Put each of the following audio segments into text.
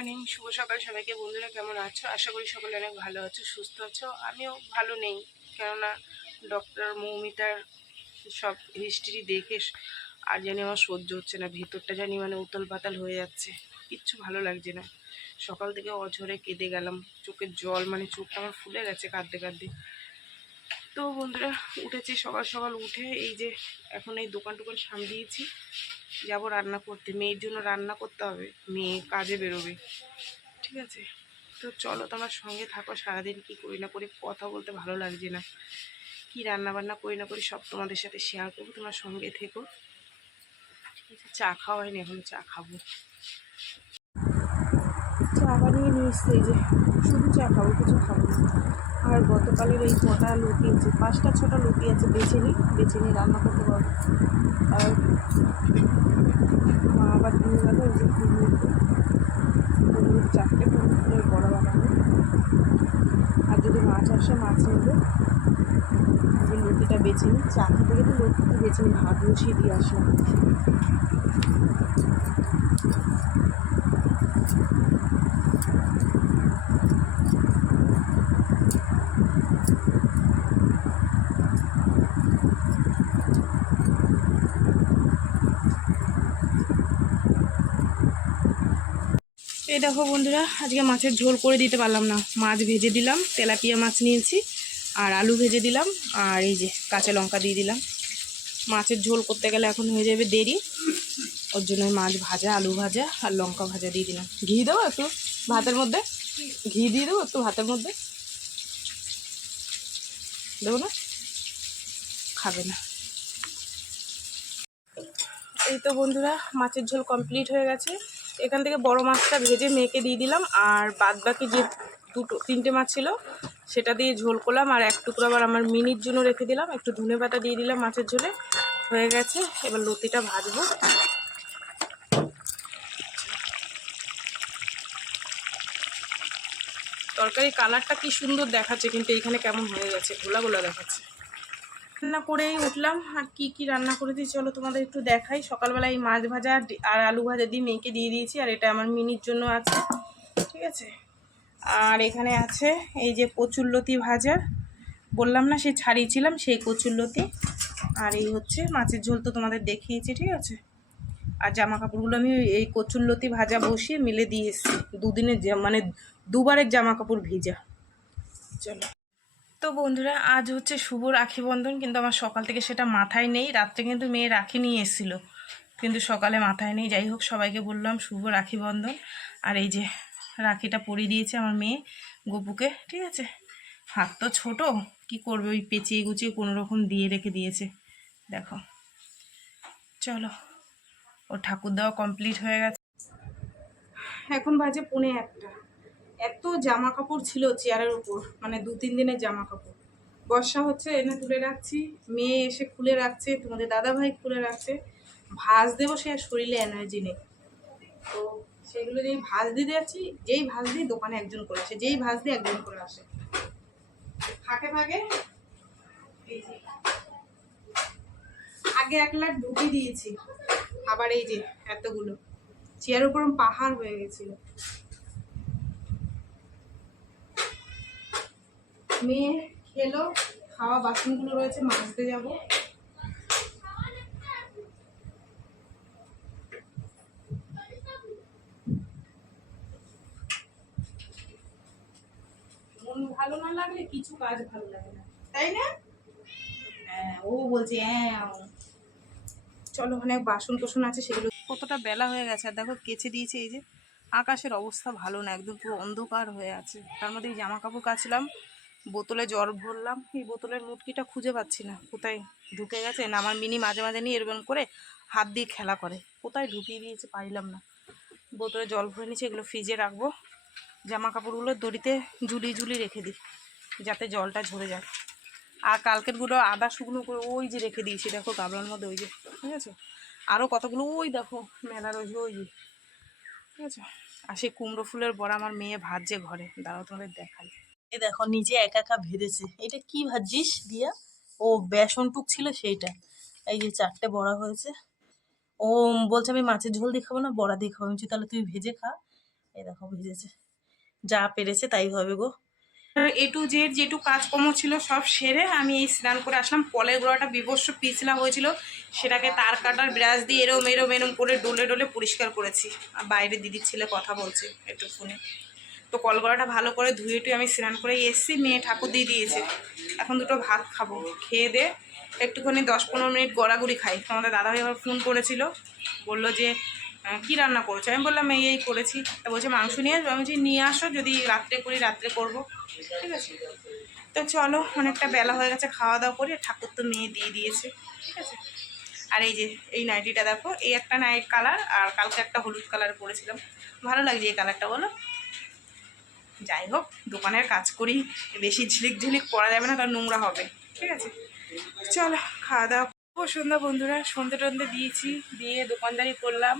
Morning শুভ সকাল সবাইকে। বন্ধুরা, কেমন আছো? আশা করি সকলে অনেক ভালো আছো, সুস্থ আছো। আমিও ভালো নেই, কেননা ডক্টর মৌমিতার সব হিস্ট্রি দেখে আর জানি আমার সহ্য হচ্ছে না, ভেতরটা জানি মানে উতল পাতাল হয়ে যাচ্ছে, কিচ্ছু ভালো লাগছে না। সকাল থেকে অঝরে কেঁদে গেলাম, চোখের জল মানে চোখটা আমার ফুলে গেছে কাঁদতে কাঁদতে। তো বন্ধুরা, উঠেছি সকাল সকাল উঠে, এই যে এখন এই দোকান টোকান সামলিয়েছি। যাব রান্না করতে। মেয়ের জন্য রান্না করতে হবে। মেয়ে কাজে বেরোবে। ঠিক আছে? তো চলো তোমার সঙ্গে থাকো, সারাদিন কি করি না করি, কথা বলতে ভালো লাগছে না। কি রান্না বান্না করি না করি সব তোমাদের সাথে শেয়ার করব, তোমার সঙ্গে থেকো। চা খাওয়া হয়নি, এখন চা খাব। চা বানিয়ে নিয়ে এসছে যে শুধু চা খাব, কিছু খাব আর গতকালের এই কটা লুটি আছে পাঁচটা ছটা লুটি আছে বেছে নিই বেছে নিয়ে রান্না করতে পারব। আর মা আবার দিয়ে এই যে কুমড়ো কুমড়োর চারটে কুমড়োর বড়া বানাবো। আর যদি মাছ আসে, মাছ নেবে আমি লুটিটা বেছে নিই। চা থেকে গেলে লুটিটা বেছে নিই, ভাত বসিয়ে দিয়ে আসলাম। এই দেখো বন্ধুরা, আজকে মাছের ঝোল করে দিতে পারলাম না। মাছ ভেজে দিলাম, তেলাপিয়া মাছ নিয়েছি, আর আলু ভেজে দিলাম, আর এই যে কাঁচা লঙ্কা দিয়ে দিলাম। মাছের ঝোল করতে গেলে এখন হয়ে যাবে দেরি। ওর জন্য মাছ ভাজা, আলু ভাজা, আর লঙ্কা ভাজা দিয়ে দিলাম। ঘি দেবো একটু ভাতের মধ্যে? ঘি দিয়ে দেবো একটু ভাতের মধ্যে? দেবো না? খাবে না। এই তো বন্ধুরা, মাছের ঝোল কমপ্লিট হয়ে গেছে। এখান থেকে বড় মাছটা ভেজে মেয়েকে দিয়ে দিলাম, আর বাদ বাকি যে দুটো, তিনটে মাছ ছিল, সেটা দিয়ে ঝোল করলাম, আর এক টুকরো আবার আমার মিনির জন্য রেখে দিলাম, একটু ধনে পাতা দিয়ে দিলাম মাছের ঝোলে, হয়ে গেছে, এবার লতিটা ভাজবো। তরকারি কালারটা কি সুন্দর দেখাচ্ছে, কিন্তু এইখানে কেমন হয়ে গেছে, গোলা গোলা দেখাচ্ছে। রান্না করেই উঠলাম। আর কি কি রান্না করেছি চলো তোমাদের একটু দেখাই। সকালবেলা এই মাছ ভাজা আর আলু ভাজা দিয়ে মেয়েকে দিয়ে দিয়েছি, আর এটা আমার মিনির জন্য আছে। ঠিক আছে? আর এখানে আছে এই যে কচুরলতি ভাজা। বললাম না সে ছাড়িয়েছিলাম, সেই কচুরলতি। আর এই হচ্ছে মাছের ঝোল তো তোমাদের দেখিয়েছি, ঠিক আছে? আর জামা কাপড়গুলো আমি এই কচুরলতি ভাজা বসিয়ে মিলে দিয়ে এসেছি। দুদিনের মানে দুবারের জামা কাপড় ভিজা। চলো। তো বন্ধুরা, আজ হচ্ছে শুভ রাখি বন্ধন কিন্তু আমার সকাল থেকে সেটা মাথায় নেই। রাত্রে কিন্তু মেয়ে রাখি নিয়ে এসেছিল, কিন্তু সকালে মাথায় নেই। যাই হোক, সবাইকে বললাম শুভ রাখি বন্ধন আর এই যে রাখিটা পরিয়ে দিয়েছে আমার মেয়ে গপুকে, ঠিক আছে? হাত তো ছোটো, কি করবে? ওই পেঁচিয়ে গুছিয়ে কোনো রকম দিয়ে রেখে দিয়েছে। দেখো, চলো ও ঠাকুর দেওয়া কমপ্লিট হয়ে গেছে। এখন বাজে পুনে একটা। এত জামা কাপড় ছিল চেয়ারের উপর মানে দু, তিন দিনের জামা কাপড় বর্ষা হচ্ছে, এনে তুলে রাখছি, মেয়ে এসে খুলে রাখছে, তোমাদের দাদা ভাই খুলে রাখছে। ভাজ দেবো সে আর শরীরে এনার্জি নেই। তো সেগুলো যেই ভাজ দিতে যাচ্ছি যেই ভাজ দিই দোকানে একজন করে আসে, যেই ভাজ দিই একজন করে আসে। ফাঁকে ফাঁকে আগে এক লাখ ঢুকি দিয়েছি, আবার এই যে এতগুলো। চেয়ারের উপর পাহাড় হয়ে গেছিল। মেয়ে খেলো খাওয়া বাসনগুলো রয়েছে মাজতে যাব। মন ভালো না লাগলে কিছু কাজ ভালো লাগে না। তাই না? হ্যাঁ ও বলছে হ্যাঁ চলো অনেক বাসন কোসন আছে সেগুলো কতটা বেলা হয়ে গেছে আর দেখো কেচে দিয়েছে এই যে আকাশের অবস্থা ভালো না একদম পুরো অন্ধকার হয়ে আছে। তার মধ্যে এই জামা কাপড় কাচলাম বোতলে জল ভরলাম। এই বোতলের মুটকিটা খুঁজে পাচ্ছি না। কোথায় ঢুকে গেছে? না, আমার মিনি মাঝে মাঝে নিয়ে এরকম করে হাত দিয়ে খেলা করে। কোথায় ঢুকিয়ে দিয়েছে পাইলাম না। বোতলে জল ভরে নিয়েছি, এগুলো ফ্রিজে রাখব। জামা কাপড়গুলো দড়িতে ঝুলি ঝুলি রেখে দিই, যাতে জলটা ঝরে যায়। আর কালকেরগুলো আদা শুকনো করে ওই যে রেখে দিয়েছি, দেখো গাবলার মধ্যে ওই যে, ঠিক আছে? আরও কতগুলো, ওই দেখো, মেলা রয়েছে ওই যে, ঠিক আছে? আর সেই কুমড়ো ফুলের বড়া আমার মেয়ে ভাজছে ঘরে। দাঁড়াও তোমাদের দেখাই। এ দেখো, নিজে একা একা ভেজেছে এটা কি ভাজিস দিয়া? ও বেসন টুক ছিল সেইটা। এই যে চারটে বড়া হয়েছে। ও বলছে, আমি মাছের ঝোল দিয়ে খাব না, বড়া দিয়ে খাব। আমি তাহলে তুই ভেজে খা। এই দেখো, ভিজেছে। যা পেরেছে তাই হবে গো। এ টু জেড যেটু কাজকর্ম ছিল সব সেরে আমি এই স্নান করে আসলাম। কলের গোড়াটা বিভৎস পিছলা হয়েছিল। সেটাকে তার কাটার ব্রাশ দিয়ে এরম এরম এরম করে ডলে ডলে পরিষ্কার করেছি। আর বাইরে দিদির ছেলে কথা বলছে একটু ফোনে তো কলগড়াটা ভালো করে ধুয়ে টুয়ে আমি স্নান করে এসেছি। মেয়ে ঠাকুর দিয়ে দিয়েছে। এখন দুটো ভাত খাব। খেয়ে দে। একটুখানি দশ পনেরো মিনিট গড়াগড়ি খাই। তোমাদের দাদাভাই আবার ফোন করেছিল। বলল যে কি রান্না করেছ? আমি বললাম, এই এই করেছি। তা বলছে, মাংস নিয়ে আসব? আমি বলছি, নিয়ে আসো, যদি রাত্রে করি, রাত্রে করব। ঠিক আছে? তো চলো, অনেকটা বেলা হয়ে গেছে খাওয়া দাওয়া করি ঠাকুর তো মেয়ে দিয়ে দিয়েছে। ঠিক আছে? আর এই যে, এই নাইটিটা দেখো, এই একটা নাইট কালার আর কালকে একটা হলুদ কালার পরেছিলাম। ভালো লাগছে এই কালারটা বলো? যাই হোক, দোকানের কাজ করি, বেশি ঝিলিক ঝিলিক পরা যাবে না কারণ নোংরা হবে, ঠিক আছে? চলো, খাওয়া দাওয়া খুব সুন্দর বন্ধুরা, সন্ধে টন্ধে দিয়েছি, দিয়ে দোকানদারি করলাম।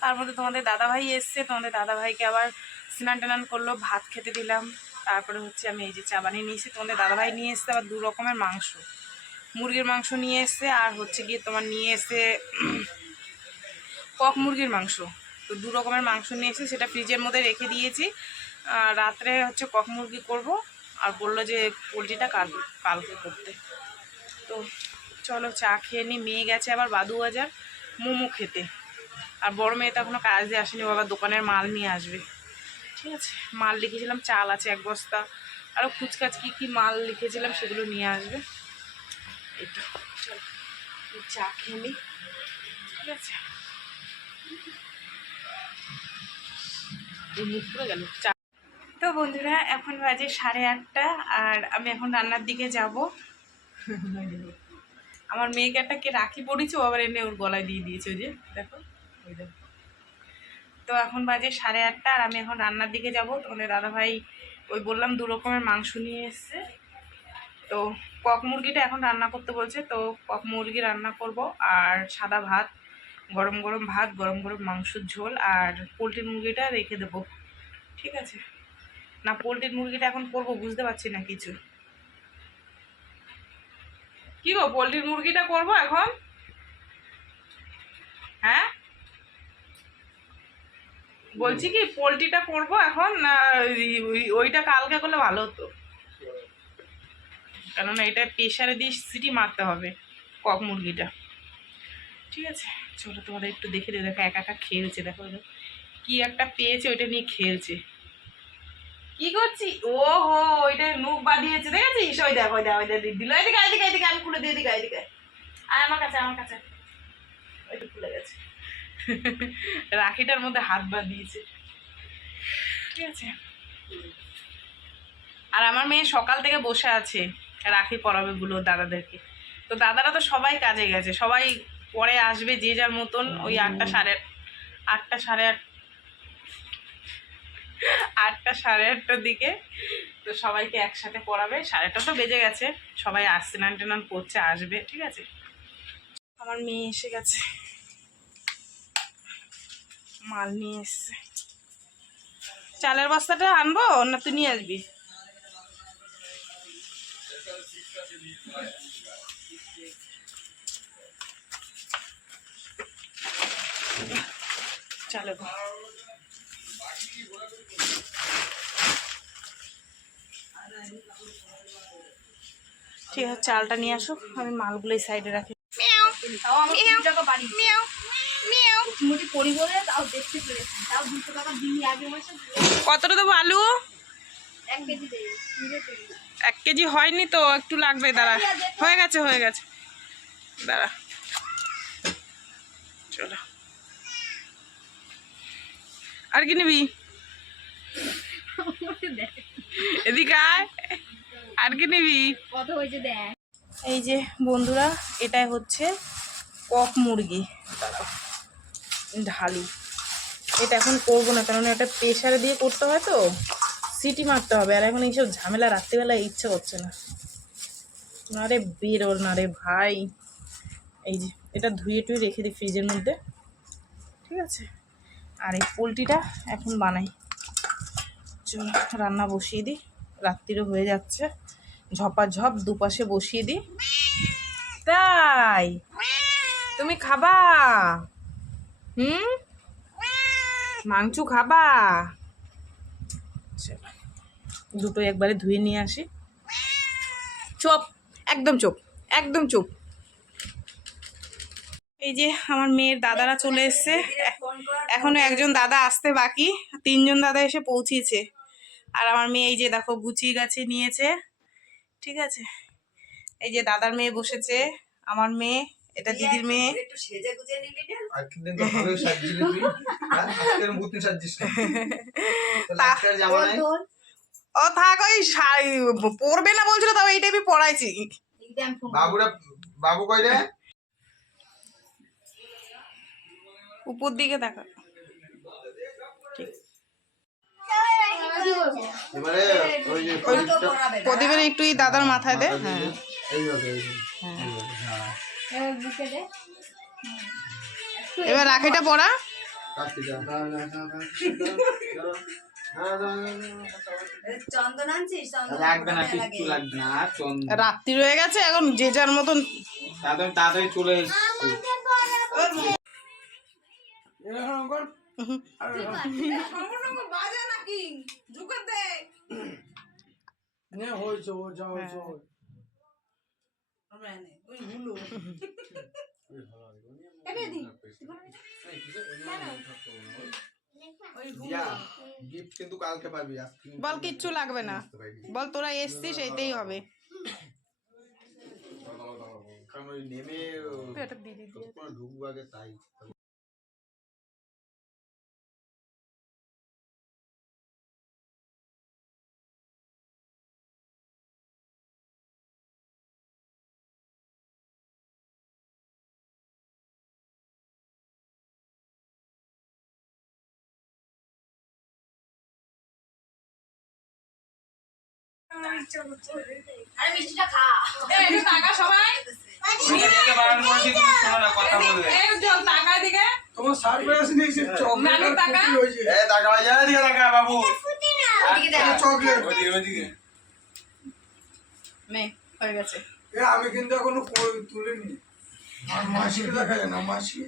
তার মধ্যে তোমাদের দাদাভাই এসছে, তোমাদের দাদাভাইকে আবার স্নান টানান করল, ভাত খেতে দিলাম। তারপরে হচ্ছে আমি এই যে চা বানিয়ে নিয়েছি, তোমাদের দাদাভাই নিয়ে এসছে, আবার দু রকমের মাংস। মুরগির মাংস নিয়ে এসছে, আর হচ্ছে গিয়ে তোমার নিয়ে এসে কক মুরগির মাংস। তো দু রকমের মাংস নিয়েছি, সেটা ফ্রিজের মধ্যে রেখে দিয়েছি। আর রাত্রে হচ্ছে কক মুরগি করব, আর বলল যে পোলট্রিটা কাল কালকে করতে। তো চলো চা খেয়ে নিই মেয়ে গেছে আবার বাদু বাজার, মোমো খেতে। আর বড় মেয়ে তো এখনও কাজ আসেনি, বাবা দোকানের মাল নিয়ে আসবে। ঠিক আছে, মাল লিখেছিলাম, চাল আছে এক বস্তা। আরও ফুচকাচ কী কী মাল লিখেছিলাম সেগুলো নিয়ে আসবে। এই তো, চলো, চা খেয়ে নিই ঠিক আছে। এই মুখ গেল। তো বন্ধুরা, এখন বাজে সাড়ে আটটা আর আমি এখন রান্নার দিকে যাব। আমার মেয়েকে একটা কে রাখি পড়েছে, ও আবার এনে ওর গলায় দিয়ে দিয়েছে যে দেখো। তো এখন বাজে সাড়ে আটটা আর আমি এখন রান্নার দিকে যাব। তোমাদের দাদাভাই, ওই বললাম দু রকমের মাংস নিয়ে এসছে। তো কক মুরগিটা এখন রান্না করতে বলছে, তো কক মুরগি রান্না করব আর সাদা ভাত গরম গরম ভাত, গরম গরম মাংসর ঝোল আর পোলট্রির মুরগিটা রেখে দেবো। ঠিক আছে? না, পোলট্রির মুরগিটা এখন করব, বুঝতে পারছি না কিছু। কি গো, পোলট্রির মুরগিটা করব এখন? হ্যাঁ? বলছি কি, পোলট্রিটা করব এখন না, ওই- ওই- ওইটা কালকে করলে ভালো হতো? কেননা এটা প্রেশারে দিয়ে সিটি মারতে হবে কক মুরগিটা। ঠিক আছে? চলো তোমাদের একটু দেখে দিও। দেখো, একা একা খেলছে, দেখো। কি একটা পেয়েছে, ওইটা নিয়ে খেলছে। কি করছি? ও হো, ওইটা মুখ বাঁধিয়েছে, দেখেছিস? ওই দেখো ওই দেখো দিল। এদিকে এদিকে এদিকে আমি খুলে দিয়ে এদিকে এদিকে আয়। আমার কাছে আমার কাছে। ওইটা খুলে গেছে। রাখিটার মধ্যে হাত বাঁধিয়েছে। ঠিক আছে। আর আমার মেয়ে সকাল থেকে বসে আছে, রাখি পরাবে বলে দাদাদেরকে। তো দাদারা তো সবাই কাজে গেছে, সবাই পরে আসবে যে যার মতন ওই আটটা সাড়ে আটটা সাড়ে আট আটটা সাড়ে আটটার দিকে তো সবাইকে একসাথে পড়াবে। সাড়ে আটটা তো বেজে গেছে। সবাই আসছে নান টান করছে আসবে, ঠিক আছে? আমার মেয়ে এসে গেছে। মাল নিয়ে এসছে। চালের বস্তাটা আনব না তুই নিয়ে আসবি? চালে। ঠিক আছে চালটা নিয়ে আসো। আমি মালগুলো এই সাইডে রাখি। কতটা দেবো আলু? এক কেজি এক হয়নি তো একটু লাগবে দাঁড়া। হয়ে গেছে হয়ে গেছে। দাঁড়া। চলো। আর কি নিবি এদিকে আর কি নিবি দেখ এই যে বন্ধুরা, এটাই হচ্ছে কক মুরগি। ঢালি। এটা এখন করব না, কারণ এটা প্রেশারে দিয়ে করতে হয় তো, সিটি মারতে হবে, আর এখন এইসব ঝামেলা রাত্রিবেলা ইচ্ছে করছে না। না রে, বেরোল না রে ভাই। এই যে, এটা ধুয়ে টুয়ে রেখে দিই ফ্রিজের মধ্যে। ঠিক আছে? আর এই পোলট্রিটা এখন বানাই। চলো রান্না বসিয়ে দিই। রাত্রিরও হয়ে যাচ্ছে। ঝপাঝপ দুপাশে বসিয়ে দিই। তাই? তুমি খাবা? হুম? মাংস খাবা? চলো দুটো একবারে ধুয়ে নিয়ে আসি। চুপ, একদম চোপ, একদম চুপ। এই যে আমার মেয়ের দাদারা চলে এসছে। এখনও একজন দাদা আসতে বাকি তিনজন দাদা এসে পৌঁছিয়েছে আর আমার মেয়ে এই যে দেখো গুছিয়ে গাছে নিয়েছে ঠিক আছে? এই যে দাদার মেয়ে বসেছে আমার মেয়ে এটা দিদির মেয়ে? ও থাক ওই পরবে না বলছিল তাও এই টাইপই পড়াইছি বাবুরা বাবু কই রে? উপর দিকে দেখা। এবারে ওই যে প্রদীপটা- প্রদীপের একটু দাদার মাথায় দে। হ্যাঁ। এইভাবে। হ্যাঁ। এবার রাখিটা পড়া। হ্যাঁ, রাত্রি রয়ে গেছে এখন যে যার মতন তাড়াতাড়ি তাড়াতাড়ি চলে এসছি। বল কিচ্ছু লাগবে না। বল তোরা এসছিস এইটাই হবে। কারণ ওই নেমে ঢুকবো আগে তাই। ওদিকে মে গেছে। এ আমি কিন্তু এখনও তুলিনি। আর মাসিকে দেখা যায় না মাসি।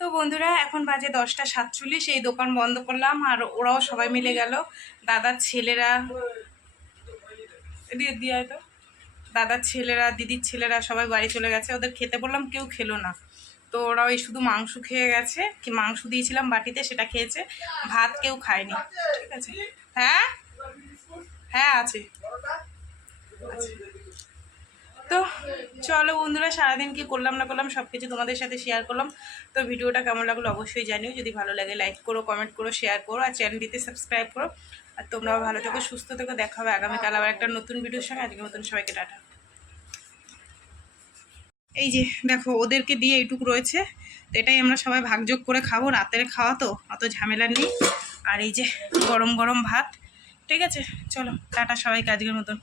তো বন্ধুরা এখন বাজে দশটা সাতচল্লিশ এই দোকান বন্ধ করলাম আর ওরাও সবাই মিলে গেল। দাদার ছেলেরা দিয়ে দিয়ে তো দাদার ছেলেরা, দিদির ছেলেরা সবাই বাড়ি চলে গেছে। ওদের খেতে বললাম কেউ খেলো না। তো ওরা ওই শুধু মাংস খেয়ে গেছে, কি মাংস দিয়েছিলাম বাটিতে, সেটা খেয়েছে। ভাত কেউ খায়নি। ঠিক আছে। হ্যাঁ? হ্যাঁ আছে। আছে। তো চলো বন্ধুরা, সারাদিন কি করলাম না করলাম সব কিছু তোমাদের সাথে শেয়ার করলাম। তো ভিডিওটা কেমন লাগল অবশ্যই জানিও। যদি ভালো লাগে লাইক করো কমেন্ট করো শেয়ার করো, আর চ্যানেলটিতে সাবস্ক্রাইব করো। আর তোমরাও ভালো থেকো, সুস্থ থেকো, দেখা হবে আগামীকাল আবার একটা নতুন ভিডিওর সঙ্গে। আজকের মতন সবাইকে টাটা। এই যে দেখো, ওদেরকে দিয়ে এইটুকু রয়েছে। তো এটাই আমরা সবাই ভাগযোগ করে খাব। রাতের খাওয়া তো, অত ঝামেলা নেই। আর এই যে গরম গরম ভাত, ঠিক আছে? চলো, টাটা সবাইকে আজকের মতন।